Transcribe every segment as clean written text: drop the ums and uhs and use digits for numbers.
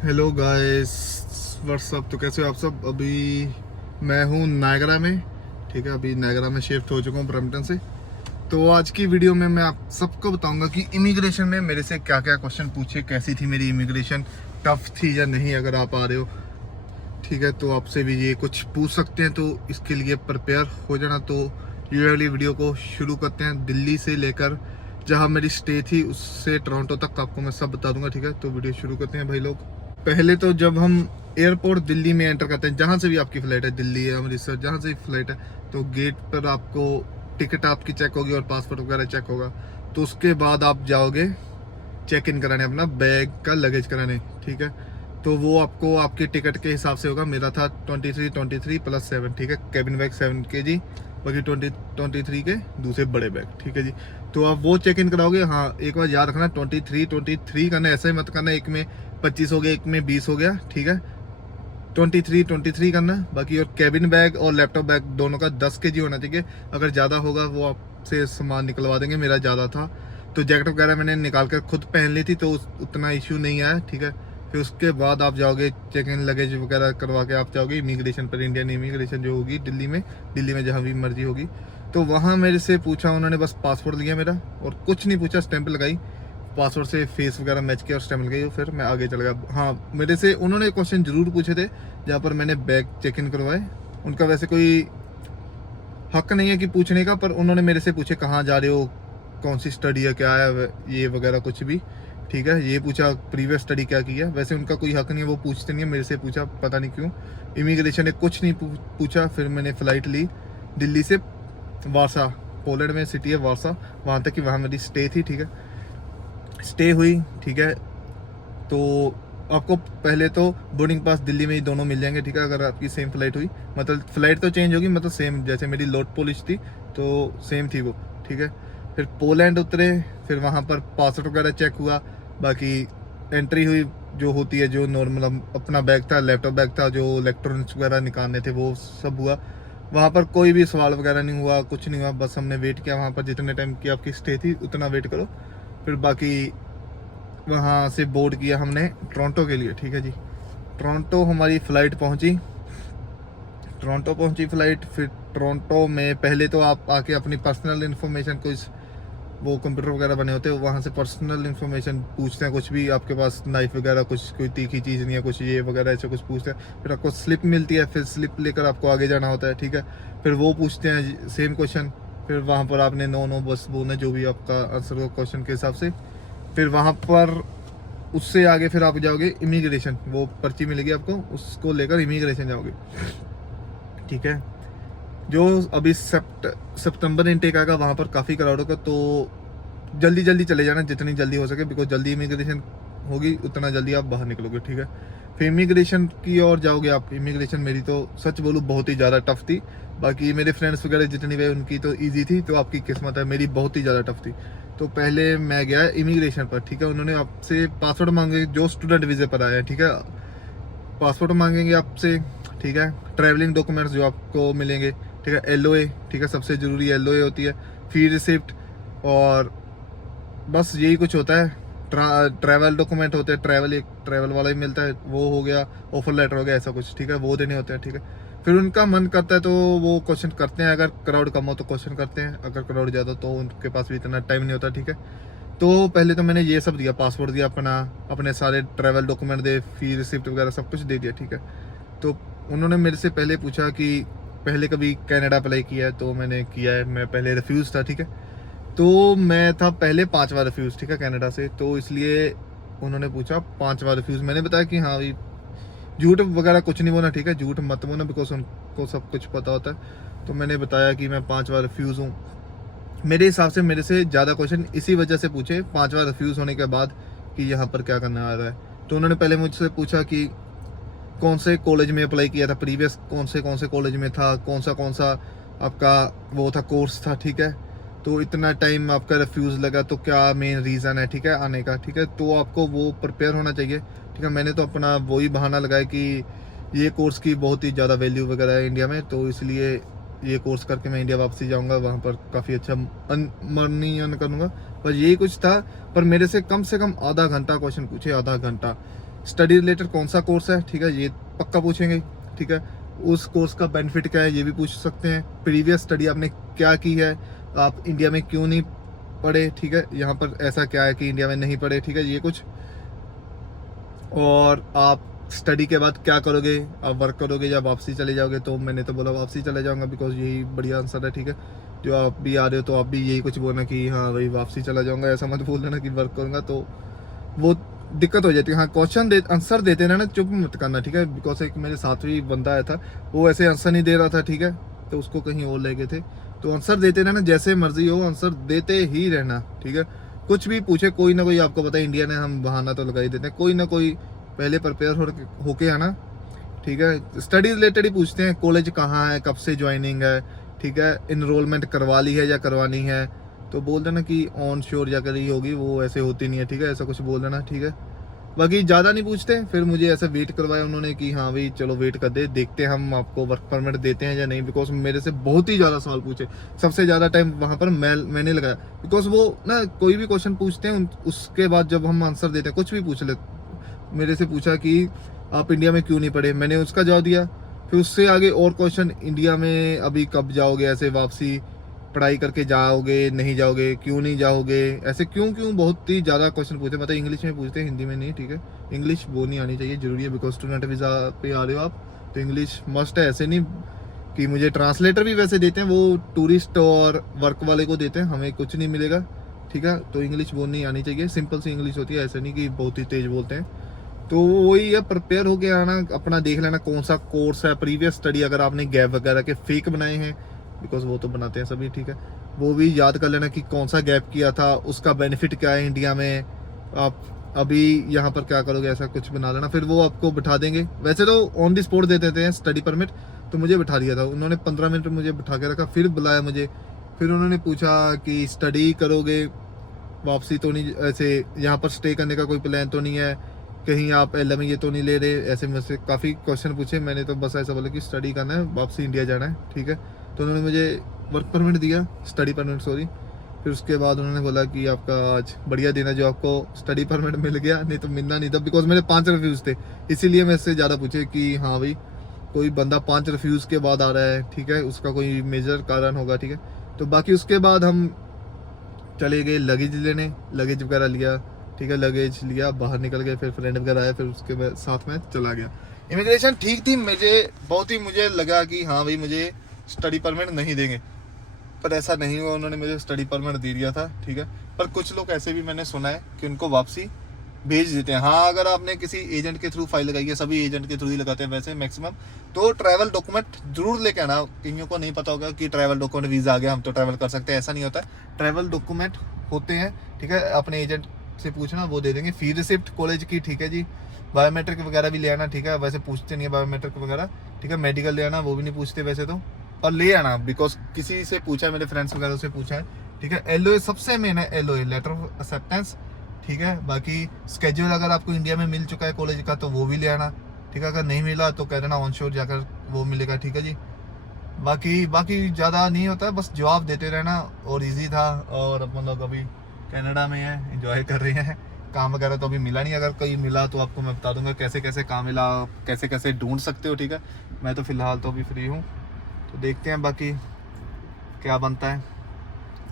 Hello guys, WhatsApp. तो कैसे हो आप सब? अभी मैं हूँ नायगरा में। ठीक है, अभी नायगरा में शिफ्ट हो चुका हूँ ब्रैम्पटन से। तो आज की वीडियो में मैं आप सबको बताऊंगा कि इमिग्रेशन में मेरे से क्या क्या क्वेश्चन पूछे, कैसी थी मेरी इमिग्रेशन, टफ थी या नहीं। अगर आप आ रहे हो, ठीक है, तो आपसे भी ये कुछ पूछ सकते हैं, तो इसके लिए प्रिपेयर हो जाना। तो ये वाली वीडियो को शुरू करते हैं। दिल्ली से लेकर जहाँ मेरी स्टे थी उससे टोरंटो तक आपको मैं सब बता दूंगा। ठीक है, तो वीडियो शुरू करते हैं भाई लोग। पहले तो जब हम एयरपोर्ट दिल्ली में एंटर करते हैं, जहाँ से भी आपकी फ़्लाइट है, दिल्ली है, अमृतसर, जहाँ से भी फ़्लाइट है, तो गेट पर आपको टिकट आपकी चेक होगी और पासपोर्ट वगैरह चेक होगा। तो उसके बाद आप जाओगे चेक इन कराने, अपना बैग का लगेज कराने। ठीक है, तो वो आपको आपके टिकट के हिसाब से होगा। मेरा था 23 प्लस 7। ठीक है, कैबिन बैग 7 kg, बाकी 23 के दूसरे बड़े बैग। ठीक है जी, तो आप वो चेक इन कराओगे। हाँ, एक बार याद रखना, 23 करना, ऐसा ही मत करना एक में 25 हो गया, एक में 20 हो गया। ठीक है, 23 करना। बाकी और कैबिन बैग और लैपटॉप बैग दोनों का 10 kg होना चाहिए। अगर ज़्यादा होगा वो आपसे सामान निकलवा देंगे। मेरा ज़्यादा था तो जैकेट वगैरह मैंने निकाल कर खुद पहन ली थी, तो उतना इश्यू नहीं आया। ठीक है, फिर उसके बाद आप जाओगे चेक इन लगेज वगैरह करवा के आप जाओगे इमिग्रेशन पर। इंडियन इमिग्रेशन जो होगी दिल्ली में जहाँ भी मर्जी होगी। तो वहाँ मेरे से पूछा उन्होंने, बस पासपोर्ट लिया मेरा और कुछ नहीं पूछा, स्टैंप लगाई, पासवर्ड से फेस वगैरह मैच किया और स्टैम्प लग गई। फिर मैं आगे चल गया। हाँ, मेरे से उन्होंने क्वेश्चन जरूर पूछे थे जहाँ पर मैंने बैग चेक इन करवाए। उनका वैसे कोई हक नहीं है कि पूछने का, पर उन्होंने मेरे से पूछे कहाँ जा रहे हो, कौन सी स्टडी है, क्या है ये वगैरह कुछ भी। ठीक है, ये पूछा प्रीवियस स्टडी क्या की है। वैसे उनका कोई हक नहीं है, वो पूछते नहीं है। मेरे से पूछा, पता नहीं क्यों। इमिग्रेशन ने कुछ नहीं पूछा। फिर मैंने फ़्लाइट ली दिल्ली से वारसा, पोलैंड में सिटी है वारसा, वहाँ तक कि वहाँ मेरी स्टे थी। ठीक है, स्टे हुई। ठीक है, तो आपको पहले तो बोर्डिंग पास दिल्ली में ही दोनों मिल जाएंगे। ठीक है, अगर आपकी सेम फ्लाइट हुई, मतलब फ्लाइट तो चेंज होगी, मतलब सेम, जैसे मेरी लोट पोलिश थी तो सेम थी वो। ठीक है, फिर पोलैंड उतरे, फिर वहाँ पर पासपोर्ट वगैरह चेक हुआ। बाकी एंट्री हुई जो होती है, जो नॉर्मल अपना बैग था, लैपटॉप बैग था, जो इलेक्ट्रॉनिक्स वगैरह निकालने थे, वो सब हुआ। वहाँ पर कोई भी सवाल वगैरह नहीं हुआ, कुछ नहीं हुआ, बस हमने वेट किया वहाँ पर। जितने टाइम की आपकी स्टे थी उतना वेट करो। फिर बाकी वहाँ से बोर्ड किया हमने टोरंटो के लिए। ठीक है जी, टोरंटो हमारी फ़्लाइट पहुँची, टोरंटो पहुँची फ़्लाइट। फिर टोरंटो में पहले तो आप आके अपनी पर्सनल इन्फॉर्मेशन, कुछ वो कंप्यूटर वगैरह बने होते हैं, वहाँ से पर्सनल इन्फॉर्मेशन पूछते हैं। कुछ भी आपके पास नाइफ वगैरह, कुछ कोई तीखी चीज़ नहीं है, कुछ ये वगैरह ऐसा कुछ पूछते हैं। फिर आपको स्लिप मिलती है, फिर स्लिप लेकर आपको आगे जाना होता है। ठीक है, फिर वो पूछते हैं सेम क्वेश्चन। फिर वहाँ पर आपने नो नो बस बोलना, जो भी आपका आंसर हो क्वेश्चन के हिसाब से। फिर वहाँ पर उससे आगे फिर आप जाओगे इमिग्रेशन, वो पर्ची मिलेगी आपको, उसको लेकर इमिग्रेशन जाओगे। ठीक है, जो अभी सितंबर इनटेक आएगा, वहाँ पर काफ़ी क्राउड होगा, तो जल्दी जल्दी चले जाना जितनी जल्दी हो सके, बिकॉज जल्दी इमिग्रेशन होगी उतना जल्दी आप बाहर निकलोगे। ठीक है, फिर इमिग्रेशन की ओर जाओगे आप। इमिग्रेशन मेरी तो सच बोलूँ बहुत ही ज़्यादा टफ थी। बाकी मेरे फ्रेंड्स वगैरह जितनी भी उनकी तो ईजी थी, तो आपकी किस्मत है, मेरी बहुत ही ज़्यादा टफ थी। तो पहले मैं गया इमिग्रेशन पर। ठीक है, उन्होंने आपसे पासवर्ड मांगे जो स्टूडेंट वीज़े पर आए हैं। ठीक है, पासपोर्ट मांगेंगे आपसे। ठीक है, ट्रैवलिंग डॉक्यूमेंट्स जो आपको मिलेंगे। ठीक है, एलओए, ठीक है, सबसे ज़रूरी एलओए होती है, फी रिसिप्ट, और बस यही कुछ होता है। ट्रैवल डॉक्यूमेंट होते हैं, एक ट्रैवल वाला ही मिलता है, वो हो गया। ऑफर लेटर हो गया, ऐसा कुछ। ठीक है, वो देने होते हैं। ठीक है, फिर उनका मन करता है तो वो क्वेश्चन करते हैं। अगर क्राउड कम हो तो क्वेश्चन करते हैं, अगर क्राउड ज़्यादा तो उनके पास भी इतना टाइम नहीं होता। ठीक है, तो पहले तो मैंने ये सब दिया, पासपोर्ट दिया अपना, अपने सारे ट्रैवल डॉक्यूमेंट दे, फी रिसिप्ट वगैरह सब कुछ दे दिया। ठीक है, तो उन्होंने मेरे से पहले पूछा कि पहले कभी कनाडा अप्लाई किया है, तो मैंने किया है। मैं पहले रिफ्यूज़ था। ठीक है, तो मैं था पहले 5 बार रिफ्यूज़। ठीक है, कनाडा से, तो इसलिए उन्होंने पूछा 5 बार रिफ्यूज़। मैंने बताया कि हाँ भाई, झूठ वगैरह कुछ नहीं बोलना। ठीक है, झूठ मत बोलना, बिकॉज उनको सब कुछ पता होता है। तो मैंने बताया कि मैं 5 बार रिफ्यूज़ हूँ। मेरे हिसाब से मेरे से ज़्यादा क्वेश्चन इसी वजह से पूछे 5 बार रिफ्यूज़ होने के बाद, कि यहाँ पर क्या करना आ रहा है। तो उन्होंने पहले मुझसे पूछा कि कौन से कॉलेज में अप्लाई किया था प्रीवियस, कौन से कॉलेज में था, कौन सा आपका वो था कोर्स था। ठीक है, तो इतना टाइम आपका रिफ्यूज़ लगा, तो क्या मेन रीज़न है, ठीक है, आने का। ठीक है, तो आपको वो प्रिपेयर होना चाहिए। ठीक है, मैंने तो अपना वही बहाना लगाया कि ये कोर्स की बहुत ही ज़्यादा वैल्यू वगैरह है इंडिया में, तो इसलिए ये कोर्स करके मैं इंडिया वापसी जाऊँगा, वहाँ पर काफ़ी अच्छा मनी अर्न करूँगा। बस यही कुछ था। पर मेरे से कम आधा घंटा क्वेश्चन पूछे, आधा घंटा। स्टडी रिलेटेड कौन सा कोर्स है, ठीक है, ये पक्का पूछेंगे, ठीक है। उस कोर्स का बेनिफिट क्या है ये भी पूछ सकते हैं। प्रीवियस स्टडी आपने क्या की है, आप इंडिया में क्यों नहीं पढ़े, ठीक है, यहाँ पर ऐसा क्या है कि इंडिया में नहीं पढ़े, ठीक है, ये कुछ। और आप स्टडी के बाद क्या करोगे, आप वर्क करोगे या वापसी चले जाओगे, तो मैंने तो बोला वापसी चले जाऊंगा, बिकॉज यही बढ़िया आंसर है, ठीक है। जो आप भी आ रहे हो तो आप भी यही कुछ बोलना कि हाँ भाई वापसी चला जाऊंगा, ऐसा मत बोल देना कि वर्क करूंगा, तो वो दिक्कत हो जाती है। हाँ, क्वेश्चन आंसर देते रहना, चुप मत करना, ठीक है। बिकॉज एक मेरे साथ भी बंदा आया था, वो ऐसे आंसर नहीं दे रहा था, ठीक है, तो उसको कहीं और ले गए थे। तो आंसर देते रहना, जैसे मर्जी हो आंसर देते ही रहना, ठीक है। कुछ भी पूछे कोई ना कोई, आपको पता है इंडिया ने हम बहाना तो लगा ही देते हैं, कोई ना कोई पहले प्रिपेयर होके आना, ठीक है। स्टडी रिलेटेड ही पूछते हैं, कॉलेज कहाँ है, कब से ज्वाइनिंग है, ठीक है, इनरोलमेंट करवा ली है या करवानी है, तो बोल देना कि ऑन श्योर जाकर ही होगी, वो ऐसे होती नहीं है, ठीक है, ऐसा कुछ बोल देना, ठीक है। बाकी ज़्यादा नहीं पूछते, फिर मुझे ऐसे वेट करवाया उन्होंने कि हाँ भाई चलो वेट कर दे, देखते हैं हम आपको वर्क परमिट देते हैं या नहीं, बिकॉज मेरे से बहुत ही ज़्यादा सवाल पूछे, सबसे ज़्यादा टाइम वहाँ पर मैंने लगाया, बिकॉज वो ना कोई भी क्वेश्चन पूछते हैं उसके बाद जब हम आंसर देते हैं, कुछ भी पूछ ले, मेरे से पूछा कि आप इंडिया में क्यों नहीं पढ़े, मैंने उसका जवाब दिया, फिर उससे आगे और क्वेश्चन, इंडिया में अभी कब जाओगे, ऐसे वापसी पढ़ाई करके जाओगे नहीं जाओगे, क्यों नहीं जाओगे, ऐसे क्यों क्यों बहुत ही ज़्यादा क्वेश्चन पूछते, मतलब इंग्लिश में पूछते हैं, हिंदी में नहीं, ठीक है। इंग्लिश बोलनी आनी चाहिए, जरूरी है, बिकॉज स्टूडेंट वीज़ा पे आ रहे हो आप, तो इंग्लिश मस्ट है। ऐसे नहीं कि मुझे ट्रांसलेटर भी वैसे देते हैं, वो टूरिस्ट और वर्क वाले को देते हैं, हमें कुछ नहीं मिलेगा, ठीक है। तो इंग्लिश बोलनी आनी चाहिए, सिंपल सी इंग्लिश होती है, ऐसे नहीं कि बहुत ही तेज बोलते हैं। तो वही है, प्रिपेयर होके आना, अपना देख लेना कौन सा कोर्स है, प्रीवियस स्टडी अगर आपने गैप वगैरह के फेक बनाए हैं, बिकॉज वो तो बनाते हैं सभी, ठीक है, वो भी याद कर लेना कि कौन सा गैप किया था, उसका बेनिफिट क्या है इंडिया में, आप अभी यहाँ पर क्या करोगे, ऐसा कुछ बना लेना, फिर वो आपको बिठा देंगे। वैसे तो ऑन दी स्पॉट दे देते हैं स्टडी परमिट, तो मुझे बिठा दिया था उन्होंने, 15 मिनट मुझे बिठा के रखा, फिर बुलाया मुझे, फिर उन्होंने पूछा कि स्टडी करोगे, वापसी तो नहीं, ऐसे यहाँ पर स्टे करने का कोई प्लान तो नहीं है, कहीं आप LM ये तो नहीं ले रहे, ऐसे मुझसे काफ़ी क्वेश्चन पूछे, मैंने तो बस ऐसा बोला कि स्टडी करना है, वापसी इंडिया जाना है, ठीक है। तो उन्होंने मुझे वर्क परमिट दिया, स्टडी परमिट सॉरी, फिर उसके बाद उन्होंने बोला कि आपका आज बढ़िया दिन है जो आपको स्टडी परमिट मिल गया, नहीं तो मिलना नहीं था, बिकॉज मेरे 5 रिफ्यूज़ थे, इसीलिए मैं इससे ज़्यादा पूछे कि हाँ भाई कोई बंदा 5 रिफ्यूज़ के बाद आ रहा है, ठीक है, उसका कोई मेजर कारण होगा, ठीक है। तो बाकी उसके बाद हम चले गए लगेज लेने, लगेज वगैरह लिया, ठीक है, लगेज लिया, बाहर निकल गए, फिर फ्रेंड वगैरह आया, फिर उसके साथ में चला गया। इमिग्रेशन ठीक थी, मुझे लगा कि हाँ भाई मुझे स्टडी परमिट नहीं देंगे, पर ऐसा नहीं हुआ, उन्होंने मुझे स्टडी परमिट दे दिया था, ठीक है। पर कुछ लोग ऐसे भी मैंने सुना है कि उनको वापसी भेज देते हैं। हाँ, अगर आपने किसी एजेंट के थ्रू फाइल लगाई है, सभी एजेंट के थ्रू ही लगाते हैं वैसे मैक्सिमम, तो ट्रैवल डॉक्यूमेंट जरूर लेके आना। कईयों को नहीं पता होगा कि ट्रैवल डॉक्यूमेंट वीज़ा आ गया हम तो ट्रैवल कर सकते हैं, ऐसा नहीं होता, ट्रैवल डॉक्यूमेंट होते हैं, ठीक है। अपने एजेंट से पूछना, वो दे देंगे। फी रिसिप्ट कॉलेज की, ठीक है जी। बायोमेट्रिक वगैरह भी ले आना, ठीक है, वैसे पूछते नहीं है बायोमेट्रिक वगैरह, ठीक है। मेडिकल ले आना, वो भी नहीं पूछते वैसे तो, और ले आना, बिकॉज किसी से पूछा है, मेरे फ्रेंड्स वगैरह से पूछा है, ठीक है। LOA सबसे मेन है, LOA लेटर ऑफ एक्सेप्टेंस, ठीक है। बाकी स्केड्यूल अगर आपको इंडिया में मिल चुका है कॉलेज का तो वो भी ले आना, ठीक है। अगर नहीं मिला तो कह देना ऑन शोर जाकर वो मिलेगा, ठीक है जी। बाकी ज़्यादा नहीं होता है, बस जवाब देते रहना, और इजी था। और अपन लोग अभी कनाडा में है, एंजॉय कर रहे हैं। काम वगैरह तो अभी मिला नहीं, अगर कोई मिला तो आपको मैं बता दूंगा कैसे कैसे काम मिला, कैसे कैसे ढूंढ सकते हो, ठीक है। मैं तो फ़िलहाल तो अभी फ्री हूँ, तो देखते हैं बाकी क्या बनता है।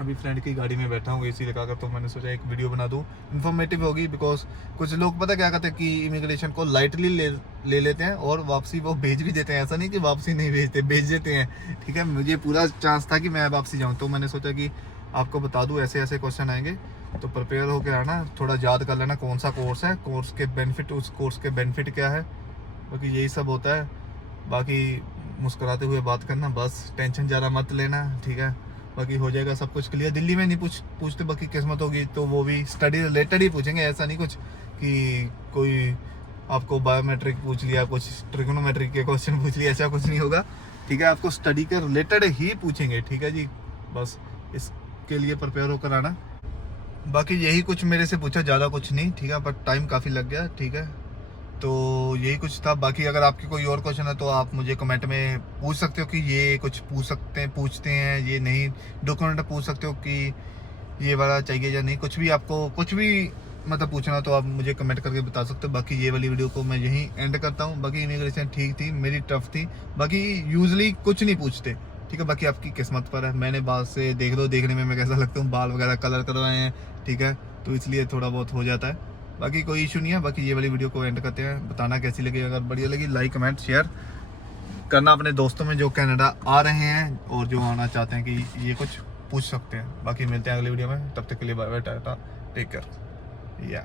अभी फ्रेंड की गाड़ी में बैठा हूँ AC लगाकर, तो मैंने सोचा एक वीडियो बना दूँ, इन्फॉर्मेटिव होगी, बिकॉज कुछ लोग पता क्या करते हैं कि इमिग्रेशन को लाइटली ले लेते हैं और वापसी वो भेज भी देते हैं। ऐसा नहीं कि वापसी नहीं भेजते, भेज देते हैं, ठीक है। मुझे पूरा चांस था कि मैं वापसी जाऊँ, तो मैंने सोचा कि आपको बता दूँ ऐसे ऐसे क्वेश्चन आएंगे, तो प्रिपेयर होकर आना, थोड़ा याद कर लेना कौन सा कोर्स है, कोर्स के बेनिफिट, उस कोर्स के बेनिफिट क्या है, बाकी यही सब होता है। बाकी मुस्कुराते हुए बात करना, बस टेंशन ज़्यादा मत लेना, ठीक है। बाकी हो जाएगा सब कुछ क्लियर। दिल्ली में नहीं पूछते, बाकी किस्मत होगी तो वो भी स्टडी रिलेटेड ही पूछेंगे, ऐसा नहीं कुछ कि कोई आपको बायोमेट्रिक पूछ लिया, कुछ ट्रिग्नोमेट्रिक के क्वेश्चन पूछ लिया, ऐसा कुछ नहीं होगा, ठीक है। आपको स्टडी के रिलेटेड ही पूछेंगे, ठीक है जी। बस इसके लिए प्रिपेयर होकर आना। बाकी यही कुछ मेरे से पूछा, ज़्यादा कुछ नहीं, ठीक है, पर टाइम काफ़ी लग गया, ठीक है। तो यही कुछ था। बाकी अगर आपकी कोई और क्वेश्चन है तो आप मुझे कमेंट में पूछ सकते हो कि ये कुछ पूछते हैं, ये नहीं डॉक्यूमेंट पूछ सकते हो कि ये वाला चाहिए या नहीं, कुछ भी आपको कुछ भी मतलब पूछना हो तो आप मुझे कमेंट करके बता सकते हो। बाकी ये वाली वीडियो को मैं यहीं एंड करता हूँ। बाकी इमिग्रेशन ठीक थी, मेरी टफ थी। बाकी यूजली कुछ नहीं पूछते, ठीक है। बाकी आपकी किस्मत पर है। मैंने बाल से देख लो, देखने में मैं कैसा लगता हूँ, बाल वगैरह कलर करवाए हैं, ठीक है, तो इसलिए थोड़ा बहुत हो जाता है। बाकी कोई इशू नहीं है। बाकी ये वाली वीडियो को एंड करते हैं। बताना कैसी लगी, अगर बढ़िया लगी लाइक कमेंट शेयर करना अपने दोस्तों में जो कनाडा आ रहे हैं और जो आना चाहते हैं कि ये कुछ पूछ सकते हैं। बाकी मिलते हैं अगली वीडियो में, तब तक के लिए bye bye, tata, take care, या